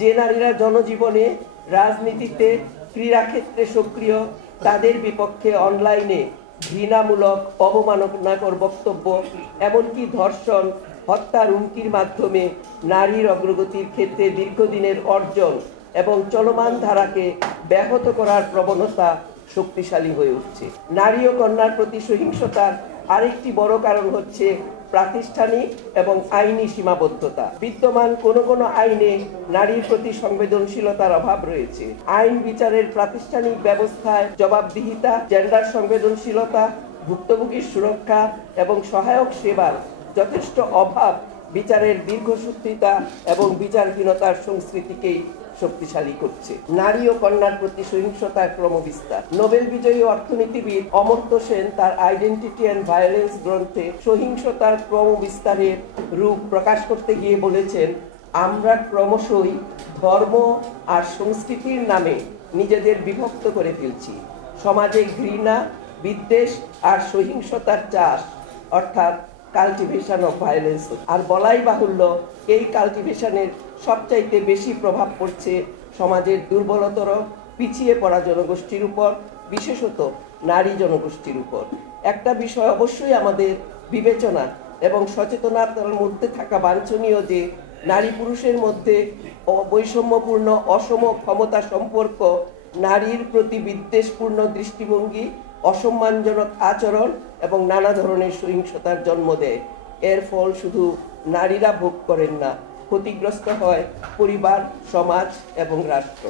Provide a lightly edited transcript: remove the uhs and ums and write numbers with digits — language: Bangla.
যে নারীরা জনজীবনে, রাজনীতিতে, ক্রীড়াক্ষেত্রে সক্রিয়, তাদের বিপক্ষে অনলাইনে ঘৃণামূলক, অবমাননাকর বক্তব্য, এমনকি ধর্ষণ, হত্যার হুমকির মাধ্যমে নারীর অগ্রগতির ক্ষেত্রে দীর্ঘদিনের অর্জন এবং চলমান ধারাকে ব্যাহত করার প্রবণতা শক্তিশালী হয়ে উঠছে। নারী ও কন্যার প্রতি সহিংসতার আরেকটি বড় কারণ হচ্ছে প্রাতিষ্ঠানিক এবং আইনি সীমাবদ্ধতা। বিদ্যমান কোনো আইনে নারীর প্রতি সংবেদনশীলতার অভাব রয়েছে। আইন বিচারের প্রাতিষ্ঠানিক ব্যবস্থায় জবাবদিহিতা, জেন্ডার সংবেদনশীলতা, ভুক্তভোগীর সুরক্ষা এবং সহায়ক সেবার যথেষ্ট অভাব বিচারের দীর্ঘসূত্রিতা এবং বিচারহীনতার সংস্কৃতিকেই শক্তিশালী করছে। নারী ও কন্যার প্রতি সহিংসতার ক্রমবিস্তার। নোবেল বিজয়ী অর্থনীতিবিদ অমর্ত্য সেন তার আইডেন্টিটি অ্যান্ড ভায়োলেন্স গ্রন্থে সহিংসতার ক্রমবিস্তারের রূপ প্রকাশ করতে গিয়ে বলেছেন, আমরা ক্রমশই ধর্ম আর সংস্কৃতির নামে নিজেদের বিভক্ত করে ফেলছি। সমাজে ঘৃণা, বিদ্বেষ আর সহিংসতার চাষ, অর্থাৎ কাল্টিভেশন অফ ভায়োলেন্স। আর বলাই বাহুল্য, এই কাল্টিভেশনের সবচাইতে বেশি প্রভাব পড়ছে সমাজের দুর্বলতর, পিছিয়ে পড়া জনগোষ্ঠীর উপর, বিশেষত নারী জনগোষ্ঠীর উপর। একটা বিষয় অবশ্যই আমাদের বিবেচনা এবং সচেতনতার মধ্যে থাকা বাঞ্ছনীয় যে নারী পুরুষের মধ্যে বৈষম্যপূর্ণ অসম ক্ষমতা সম্পর্ক, নারীর প্রতি বিদ্বেষপূর্ণ দৃষ্টিভঙ্গি, অসম্মানজনক আচরণ এবং নানা ধরনের সহিংসতার জন্ম দেয়। এর ফল শুধু নারীরা ভোগ করেন না, ক্ষতিগ্রস্ত হয় পরিবার, সমাজ এবং রাষ্ট্র।